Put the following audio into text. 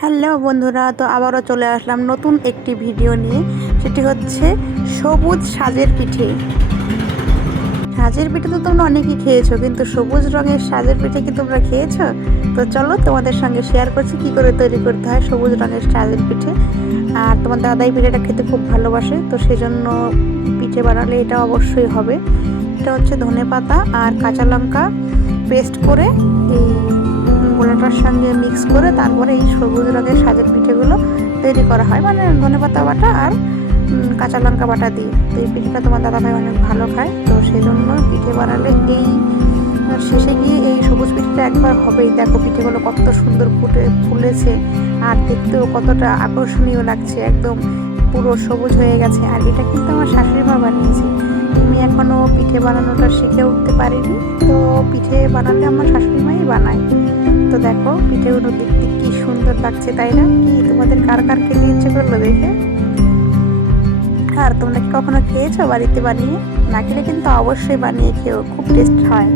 Hello বন্ধুরা, তো আবারও চলে আসলাম নতুন একটি ভিডিও নিয়ে। সেটি হচ্ছে সবুজ সাজের পিঠে। সাজের পিঠে তো তোমরা অনেকেই খেয়েছো, কিন্তু সবুজ রঙের সাজের পিঠে কি তোমরা খেয়েছো? তো চলো তোমাদের সঙ্গে শেয়ার করছি কি করে তৈরি করতে হয় সবুজ রঙের সাজের পিঠে। আর তোমার দাদাই পিঠেটা খেতে খুব ভালোবাসে, তো সেজন্য পিঠে বানালে এটা অবশ্যই হবে। এটা হচ্ছে ধনেপাতা আর কাঁচা লঙ্কা পেস্ট করে এই গোলাটার সঙ্গে মিক্স করে তারপরে এই সবুজ রঙের সাজের পিঠেগুলো তৈরি করা হয়, মানে ধনেপাতা বাটা আর কাঁচা লঙ্কা বাটা দিয়ে। তো এই পিঠেটা তোমার দাদাভাই অনেক ভালো খায়, তো সেই জন্য পিঠে বানালে এই শেষে গিয়ে এই সবুজ পিঠেটা একবার হবেই। দেখো পিঠেগুলো কত সুন্দর ফুলেছে আর দেখতেও কতটা আকর্ষণীয় লাগছে, একদম পুরো সবুজ হয়ে গেছে। আর এটা কিন্তু আমার শাশুড়ি মা বানিয়েছে। আমি এখনও পিঠে বানানোটা শিখে উঠতে পারিনি, তো পিঠে বানালে আমার শাশুড়ি মাই বানায়। তো দেখো পিঠেগুলো দেখতে কি সুন্দর লাগছে, তাই না? কি তোমাদের কার কার খেতে ইচ্ছে করলো দেখে? আর তোমরা কি কখনো খেয়েছো বাড়িতে বানিয়ে? না খেলে কিন্তু অবশ্যই বানিয়ে খেও, খুব টেস্ট হয়।